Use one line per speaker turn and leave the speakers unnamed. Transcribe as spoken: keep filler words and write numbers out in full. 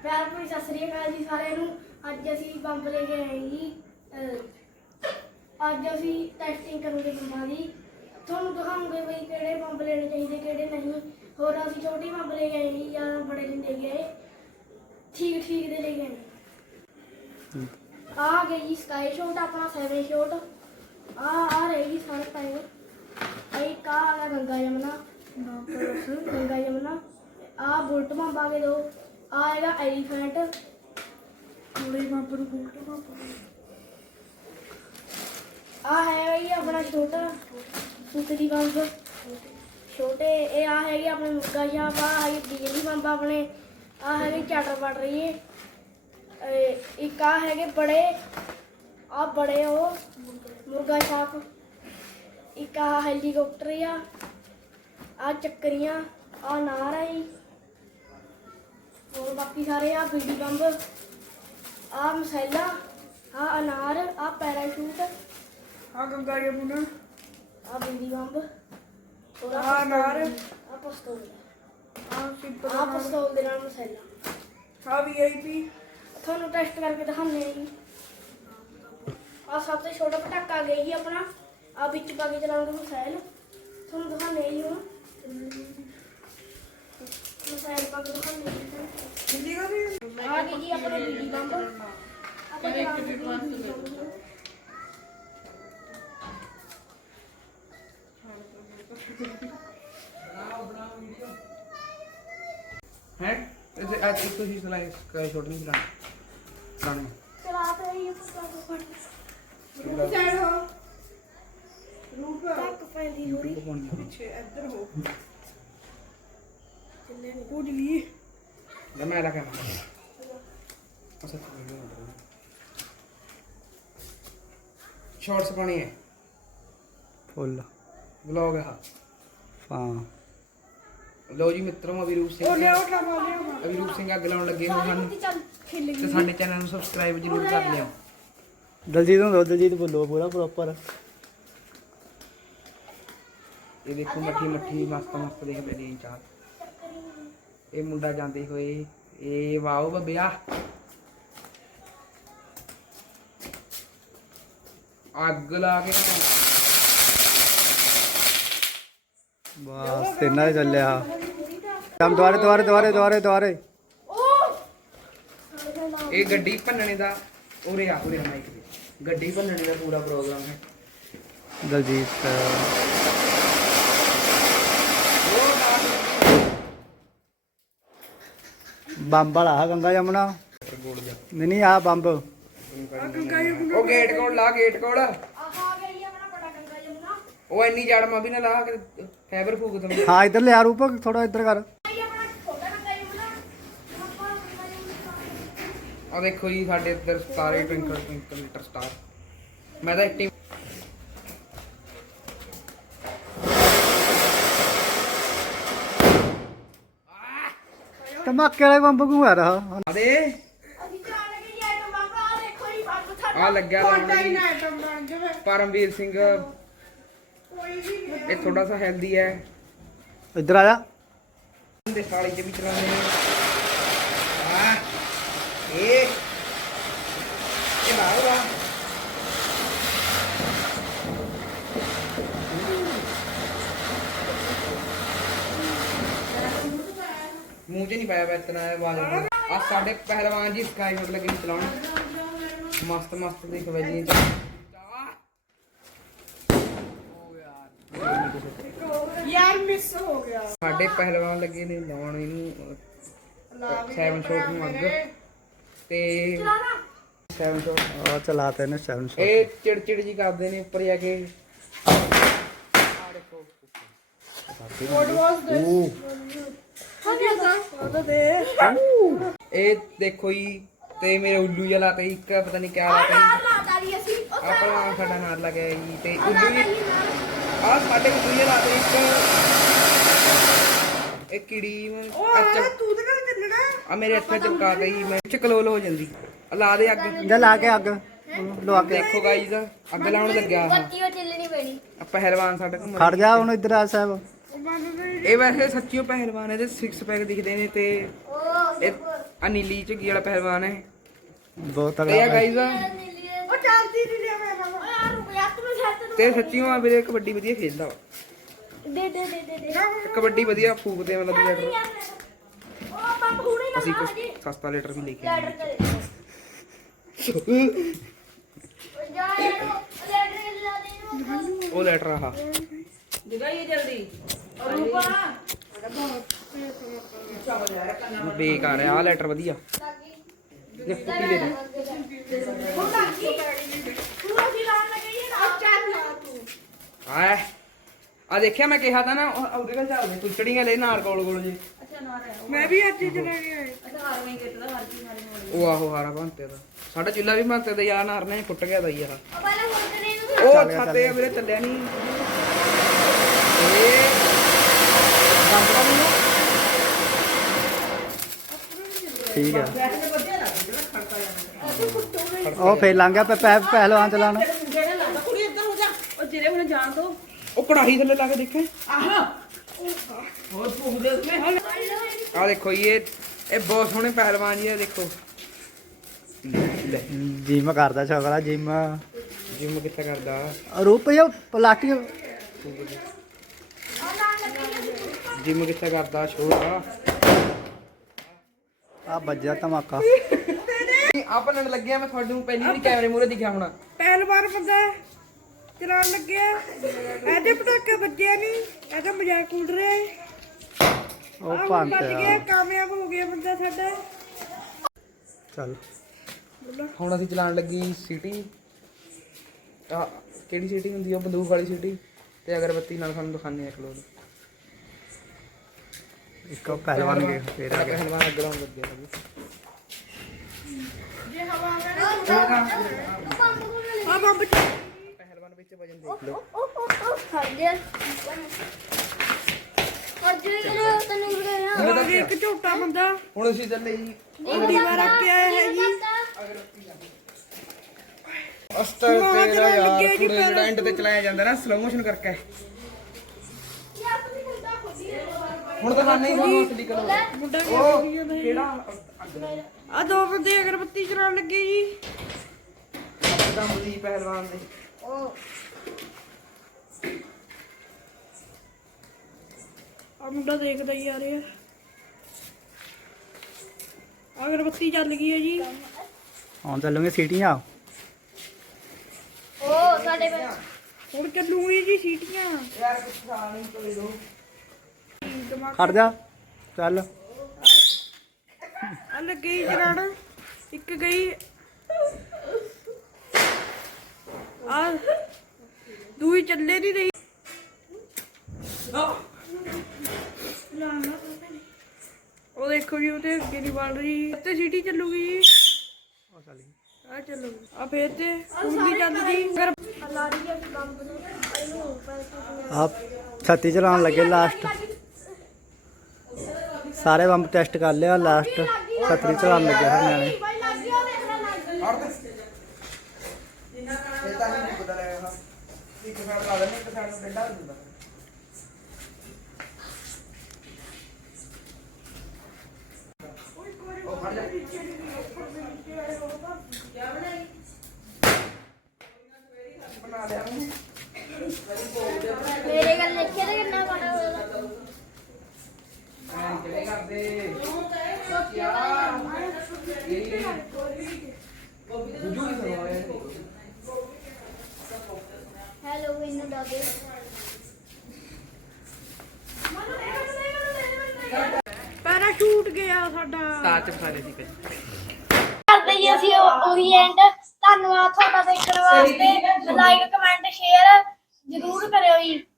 ਪਿਆਰ ਭਰੀ ਸਤਿ ਸ੍ਰੀ ਅਕਾਲ ਜੀ ਸਾਰਿਆਂ ਨੂੰ। ਅੱਜ ਅਸੀਂ ਬੰਬ ਲੈ ਕੇ ਆਏ ਜੀ। ਅੱਜ ਅਸੀਂ ਟੈਸਟਿੰਗ ਕਰਾਂਗੇ ਬੰਬਾਂ ਦੀ। ਤੁਹਾਨੂੰ ਦਿਖਾਉਂਗੇ ਬਈ ਕਿਹੜੇ ਬੰਬ ਲੈਣੇ ਚਾਹੀਦੇ ਕਿਹੜੇ ਨਹੀਂ। ਹੋਰ ਅਸੀਂ ਛੋਟੀ ਬੰਬ ਲੈ ਕੇ ਆਏ ਜੀ ਜਾਂ ਬੜੇ ਨਹੀਂ ਲੈ ਕੇ ਆਏ, ਠੀਕ ਠੀਕ ਦੇ ਲੈ ਕੇ ਆਏ। ਆ ਗਈ ਜੀ ਸਕਾਈ ਸ਼ੋਟ ਆਪਣਾ ਸੈਵਨ ਸ਼ੋਟ। ਆ ਆ ਰਹੀ ਸਾਰੇ ਟਾਈਮ। एक आ गया गंगा यमुना, गंगा यमुना। आ बुलट बंब आ गए दो। आएगा एलिफेंट थोड़े बंब बुलट बंब। आ है भाई अपना छोटा सुतरी बंब छोटे। ये आ है अपने मुर्गा छाप। आ है बिजली बंब अपने। आ है चाटर पड़ रही है। एक आ है बड़े आ बड़े वो मुर्गा छाप। एक आ हेलीकॉप्टर आ आ चक्करियां आ नार है जी। और बाकी सारे आ बीडी बंब आ मसैला आ अनार आ पैराशूट
आ गंगा यमुना
आ बीडी बंब और
आ अनार
आ पिस्तौल
आ सिंपल
आ पिस्तौल दे नाल मसैला
आ वीआईपी।
थानू टेस्ट करके दिखाने जी। आ सबसे छोटा पटाका आ गया जी अपना। आ बिच पाके चलाऊंगे मिसाइल थोड़ा दिखाने ही हूँ। मिसाइल पाके दिखाने
हिंदी का भी
आ गई जी अपने बीडी बंब। अपन चलाएंगे बीडी बंब।
है ऐसे आज एक तो ही चलाए इसका शॉट नहीं चलाना चलाने
चलाते हैं ये पटाखा फट
साइड हो रूप
तक पहली हो रही
पीछे इधर हो
चलने नहीं
कूद लिए
जब मैं लगा अच्छा शॉर्ट्स पानी है
फुल
ब्लॉग है
हाँ
लो जी मित्रों अभिरूप
ओ
सिंह
ले उठा मार ले
अभिरूप सिंह अग लाउन लगे होए ਹਨ
चल खेल
ਤੇ ਸਾਡੇ ਚੈਨਲ ਨੂੰ ਸਬਸਕ੍ਰਾਈਬ ਜ਼ਰੂਰ ਕਰ ਲਿਓ।
दलजीत हूँ दलजीत बोलो पूरा प्रॉपर।
ਇਹ ਦੇਖੋ ਮੱਠੀ ਮੱਠੀ ਮਸਤ ਮਸਤ ਦੇਖ ਬੜੀ ਚਾਰ। ਇਹ ਮੁੰਡਾ ਜਾਂਦੇ ਹੋਏ ਇਹ ਵਾਓ ਬੱਬਿਆ ਅੱਗ ਲਾ ਕੇ
बस तिना चलिया हम दोबारे दोबारे दोबारे दोबारे दोबारे
ਇਹ ਗੱਡੀ ਭੰਨਣੇ ਦਾ ਉਰੇ ਆ ਉਰੇ ਮਾਈਕ ਤੇ ਗੱਡੀ ਭੰਨਣੇ ਦਾ ਪੂਰਾ ਪ੍ਰੋਗਰਾਮ ਹੈ।
दलजीत बंब वाला है गंगा यमुना नहीं नहीं आ बंब
ਉਹ ਗੇਟ ਕੋਲ ਲਾ ਗੇਟ ਕੋਲ
आ गई अपना बड़ा गंगा यमुना।
ਉਹ ਇੰਨੀ ਜੜ ਮਾ ਵੀ ਨਾ ਲਾ ਕੇ ਫਾਈਬਰ ਫੂਕ ਦਮ।
हाँ इधर ले आ रूपक थोड़ा इधर कर।
ये अपना छोटा गंगा यमुना। अपना गंगा यमुना।
ਆ ਦੇਖੋ ਜੀ ਸਾਡੇ ਇੱਧਰ star twinkle twinkle little star. ਮੈਂ ਤਾਂ ਟੀਮ
धमाके वाले बंब क्यों आ रहा।
ਆ ਦੇ
अभी चलाने के लिए आइटम बाबा आ देखो ये बाबू था।
ਆ ਲੱਗਿਆ
कोटा
ਲਾਉਣ
ही
ਜੀ
ना आइटम बन जावे
ਪਰਮਵੀਰ ਸਿੰਘ।
कोई भी
ਇਹ ਥੋੜਾ ਸਾ ਹੈਲਦੀ ਹੈ।
इधर आ जा
ਦੇ ਸਾਲੀ ਚ ਵੀ ਚਲਾਉਂਦੇ ਨੇ। ਆ ਇਹ ਇਹ ਲਾਉਗਾ ਮੂੰਹ 'ਚ ਨਹੀਂ ਪਾਇਆ ਵਾ ਇਤਨਾ ਹੈ ਬਾਲ। ਆ ਸਾਡੇ ਪਹਿਲਵਾਨ ਜੀ ਸਕਾਈ ਸ਼ਾਟ ਲੱਗੇ ਚਲਾਉਣ ਮਸਤ ਮਸਤ ਦੇਖ ਵੇ ਜੀ।
यार मिस हो गया
ਸਾਡੇ ਪਹਿਲਵਾਨ ਲੱਗੇ ਨੇ ਲਾਉਣ ਇਹਨੂੰ ਸੈਵਨ ਸ਼ਾਟ ਨੂੰ ਅੱਗ ਤੇ
चलाना
ਸੈਵਨ ਸ਼ਾਟ
और चलाते हैं सेवन सौ।
ਇਹ ਚਿੜਚਿੜ ਜੀ ਕਰਦੇ ਨੇ ਉੱਪਰ ਜਾ ਕੇ। ਆ ਦੇਖੋ
व्हाट वाज दिस
हो गया था।
तो दे
ਇਹ ਦੇਖੋ ਜੀ ਤੇ ਮੇਰੇ ਉੱਲੂ ਜਿਹਾ ਲਾਤਾ ਜੀ, ਇੱਕ ਪਤਾ ਨਹੀਂ ਕਿਆ ਲਾਤਾ
नार
ਜੀ।
लाता रही ऐसी ओ
ਆਪਣਾ ਸਾਡਾ ਨਾਲ ਲੱਗਿਆ ਜੀ ਤੇ
नार
ਉੱਲੂ
लाता
ਜੀ
ये नार।
ਆ ਸਾਡੇ ਉੱਲੂ ਜਿਹਾ ਲਾਤਾ ਜੀ ਇੱਕ। ਇਹ ਕੀੜੀ
ओ आ तू तो कर चलना
ਆ ਮੇਰੇ ਹੱਥ 'ਚ ਚਮਕਾ ਤਾ ਜੀ। ਮੈਂ ਚਕਲੋਲ ਹੋ ਜਾਂਦੀ। ਆ ਲਾ ਦੇ ਅੱਗ।
जा ला के अग लो आगे
ਦੇਖੋ ਗਾਈਜ਼ ਅੱਗ ਲਾਉਣ ਲੱਗਿਆ।
बत्ती चलनी पैनी।
ਆ ਪਹਿਲਵਾਨ ਸਾਡੇ ਘੁੰਮਣ।
खड़ जा हूँ इधर आ साहब।
ਇਹ ਵੈਸੇ ਸੱਚੀਓ ਪਹਿਲਵਾਨ ਇਹਦੇ ਸਿਕਸ ਪੈਕ ਦਿਖਦੇ ਨੇ ਤੇ
ओ
ਇਹ ਆ ਨੀਲੀ ਝੁੱਗੀ ਵਾਲਾ ਪਹਿਲਵਾਨ ਹੈ
ਬਹੁਤ
ਤੇ ਆ
ਤਗੜਾ
ਗਾਈਜ਼
ਉਹ ਚੱਲਦੀ ਨਹੀਂ ਲਿਆ ਮੈਂ
ਓ ਯਾਰ ਰੁਕ ਜਾ ਤੂੰ ਛੱਡ
ਤੇ ਸੱਚੀਓ ਆ ਵੀਰੇ ਕਬੱਡੀ ਵਧੀਆ ਖੇਡਦਾ ਵਾ
ਦੇ ਦੇ ਦੇ ਦੇ ਦੇ
ਕਬੱਡੀ ਵਧੀਆ ਫੂਕਦੇ ਆ ਮਤਲਬ ਲੀਡਰ
ਉਹ ਪੰਪ ਹੁਣੇ ਨਾ
ਅਸੀਂ
ਲਾ
ਕੁਝ
ਜੀ
ਸਸਤਾ ਲੀਟਰ ਵੀ ਲੈ ਕੇ ਆਏ
ਲੈਡਰ ਕਰੇ ਓ ਜਾ ਯਾਰ ਲੈਡਰ ਲਾ ਦੇ ਇਹਨੂੰ
ਉਹ ਲੈਟਰ ਆਹ ਬੇਕਾਰ ਹੈ ਆ ਲੈਟਰ ਵਧੀਆ ਇਹ ਕੁੱਤੀ ਦੇ ਦੇ
ਹੁਣ ਲੱਗ ਗਈ ਤੂੰ ਅਸੀਂ ਲਾਣ ਲੱਗੇ ਜੀ ਨਾ ਚੱਲ ਲਾ ਤੂੰ
ਆ ਆ ਦੇਖਿਆ ਮੈਂ ਕਿਹਾ ਤਾਂ ਨਾ ਉਹ- ਉਹਦੇ ਕੋਲ ਚੱਲਦੇ ਕੁਚੜੀਆਂ ਲੈ ਨਾਲ ਕੋਲ ਕੋਲ ਜੀ
ਮੈਂ ਵੀ ਅੱਜ ਹੀ ਚਲਾ ਗਿਆ
ਉਹ ਆਹੋ ਹਾਰਾ ਬੰਤੇ ਦਾ ਸਾਡਾ ਚੁੱਲਾ ਵੀ ਬੰਤੇ ਦਾ ਯਾਰ ਨਾਰ ਨੇ ਫੁੱਟ ਗਿਆ ਦਾ ਯਾਰ
ਉਹ ਪਹਿਲਾਂ ਹੁਣ ਕਰੇ ਇਹਨੂੰ
ਉਹ ਛਾਤੇ ਆ ਮੇਰੇ ਚੱਲਿਆ ਨਹੀਂ ਇਹ ਬੰਦ ਕਰ ਮੈਨੂੰ
ਠੀਕ ਆ ਉਹ ਫੇਰ ਲੰਘ ਗਿਆ ਪੈ ਪੈ- ਪਹਿਲਵਾਨ ਚਲਾਣ
ਉਹ ਕੜਾਹੀ ਥੱਲੇ ਲਾ ਕੇ ਦੇਖੇ ਆ ਦੇਖੋ ਜੀ, ਇਹ ਇਹ ਬਹੁਤ ਸੋਹਣੇ ਪਹਿਲਵਾਨ ਜੀ ਆ ਦੇਖੋ ਲੈ
ਜਿਮ ਕਰਦਾ ਛੋਕਰਾ ਜਿਮ
ਜਿਮ ਕਿੱਥੇ ਕਰਦਾ
ਰੂਪ ਇਹ ਪਲਾਸਟਿਕ
ਜਿਮ ਕਿੱਥੇ ਕਰਦਾ ਛੋੜਾ
ਆ ਵੱਜਿਆ ਧਮਾਕਾ
ਆਪਾਂ ਨਣ ਲੱਗਿਆ ਮੈਂ ਤੁਹਾਨੂੰ ਪਹਿਲੀ ਵਾਰੀ ਕੈਮਰੇ ਮੂਹਰੇ ਦਿਖਿਆ ਹੋਣਾ
ਪਹਿਲਵਾਨ ਬੰਦਾ ਚਲਾਉਣ ਲੱਗਿਆ ਇਹਦੇ ਪਟਾਕੇ ਵੱਜਿਆ ਨਹੀਂ ਇਹਦਾ ਮਜ਼ਾਕ ਉੜ ਰਿਹਾ ਹੈ
ਉਹ
ਆਹ
ਭੰਤ
ਵੱਜ ਗਿਆ ਕਾਮਯਾਬ ਹੋ ਗਿਆ ਬੰਦਾ ਸਾਡਾ
ਚੱਲ
ਹੁਣ ਅਸੀਂ ਚਲਾਉਣ ਲੱਗੀ ਸਿਟੀ ਆ ਕਿਹੜੀ ਸਿਟੀ ਹੁੰਦੀ ਆ ਬੰਦੂਕ ਵਾਲੀ ਸਿਟੀ ਤੇ ਅਗਰਬੱਤੀ ਨਾਲ ਸਾਨੂੰ ਦਿਖਾਣੇ ਆ ਕਲੋਜ਼
ਇੱਕ ਉਹ ਪਹਿਲਵਾਨ ਗਏ ਫੇਰ ਆ ਗਿਆ
ਪਹਿਲਵਾਨ ਅੱਗੇ ਲਾਉਣ ਲੱਗਿਆ ਸੀ
ਜੇ ਹਵਾ ਆਵੇ
ਆ ਬੰਬ
ਪਹਿਲਵਾਨ ਵਿੱਚ ਵਜਨ ਦੇਖ ਲਓ
ਉਹ ਉਹ ਉਹ ਖੜ ਗਿਆ ਅੱਜ ਇਹ ਤੈਨੂੰ ਗਿਆ
ਆ ਇੱਕ ਝੋਟਾ ਬੰਦਾ
ਹੁਣ ਅਸੀਂ ਚੱਲੇ ਜੀ
ਅਗਲੀ ਵਾਰ ਆ ਕੇ ਆਇਆ ਹੈ ਜੀ
ਅਸਟਰ
ਸਮਾਨ
ਤੇਰਾ
ਚਲਾਉਣ
ਯਾਰ
ਲੱਗਿਆ ਜੀ
ਥੋੜੇ ਜਿਹੜਾ ਐਂਡ ਤੇ ਚਲਾਇਆ ਜਾਂਦਾ ਨਾ ਸਲੋ ਮੋਸ਼ਨ ਕਰਕੇ
ਯਾਰ ਤੁਸੀਂ ਮੁੰਡਾ ਖੋਦੀ
ਹੁਣ ਤਾਂ ਖਾਣੇ ਹੀ ਤੁਹਾਨੂੰ ਅਸਲੀ ਕਰੋ
ਮੁੰਡਾ
ਉਹ
ਕੀ ਜਾਂਦਾ
ਕਿਹੜਾ
ਆ ਦੋ ਬੰਦੇ ਅਗਰਬੱਤੀ ਚਲਾਉਣ ਲੱਗੇ ਜੀ
ਦਮ ਦੀ ਪਹਿਲਵਾਨ ਦੇ
ਆ ਮੁੰਡਾ ਦੇਖਦਾ ਹੀ ਆ ਰਿਹਾ ਅਗਰਬੱਤੀ ਚੱਲ ਗਈ ਹੈ ਜੀ
ਹੁਣ ਚੱਲੂਗੇ ਸੀਟੀਆਂ
ਉਹ ਸਾਡੇ ਪੇ
ਹੁਣ ਚੱਲੂਗੀ ਜੀ ਸੀਟੀਆਂ
ਯਾਰ ਕੁਛ ਖਾ ਨਹੀਂ ਕੋਲੇ ਦੋ
ਖੜ ਜਾ ਚੱਲ
ਆ ਲੱਗੇ ਜੀ ਚਲਾਉਣ ਇੱਕ ਗਈ ਆ ਦੂਈ ਚੱਲੇ ਨਹੀਂ ਰਹੀ ਉਹ ਦੇਖੋ ਜੀ ਉਹਦੇ ਅੱਗੇ ਨਹੀਂ ਬਣ ਰਹੀ ਤੇ ਸੀਟੀ ਚੱਲੂਗੀ ਜੀ
ਉਹ ਚੱਲ ਗਈ
ਆ ਚੱਲੂ ਆ ਫੇਰ ਤੇ ਹੁਣ ਵੀ ਚੱਲਦੀ ਅਗਰ
ਲਾਰੀ ਦੇ ਕੰਮ ਬਣੇ ਇਹਨੂੰ ਪੈਸੇ
ਆ ਛੱਤੀ ਚਲਾਉਣ ਲੱਗੇ ਲਾਸਟ ਸਾਰੇ ਬੰਬ ਟੈਸਟ ਕਰ ਲਿਆ ਲਾਸਟ ਛੱਤੀ ਚਲਾਉਣ ਲੱਗੇ ਹਨ ਨਿਆਣੇ
ਭਾਈ ਲੱਗ ਗਿਆ ਦੇਖ ਲੈ ਲੱਗ ਗਿਆ
ਹਟ ਇਹ ਤਾਂ ਨਹੀਂ ਪਤਾ ਲੱਗਦਾ ਇੱਕ ਸਾਈਡ ਲਾ ਲੈਣੇ ਇੱਕ ਸਾਈਡ ਨੂੰ ਡੰਡਾ ਹੋ ਜਾਂਦਾ ਉਹ ਫੜ ਜਾ ਬਣਾ ਲਿਆ ਮੈਂ
ਮੇਰੇ ਗੱਲ ਦੇਖਿਆ ਤੇ ਕਿੰਨਾ ਬੜਾ ਹੋਇਆ
ਐਂ ਕਿਵੇਂ ਕਰਦੇ ਯਾਰ ਇਹ ਬੁੱਝੂ ਨਹੀਂ ਕਰਵਾਇਆ
ਹੈਲੋ ਇਹਨੂੰ ਦਾਦੇ
ਪੈਰਾਸ਼ੂਟ ਗਿਆ ਸਾਡਾ
ਤਾਰ ਚ ਫਾ ਲਈ ਸੀ
ਕਰਦੇ ਜੀ ਅਸੀਂ ਉਹੀ ਐਂਡ ਧੰਨਵਾਦ ਤੁਹਾਡਾ ਦੇਖਣ ਵਾਸਤੇ ਲਾਈਕ ਕਮੈਂਟ ਸ਼ੇਅਰ ਜ਼ਰੂਰ ਕਰਿਓ ਜੀ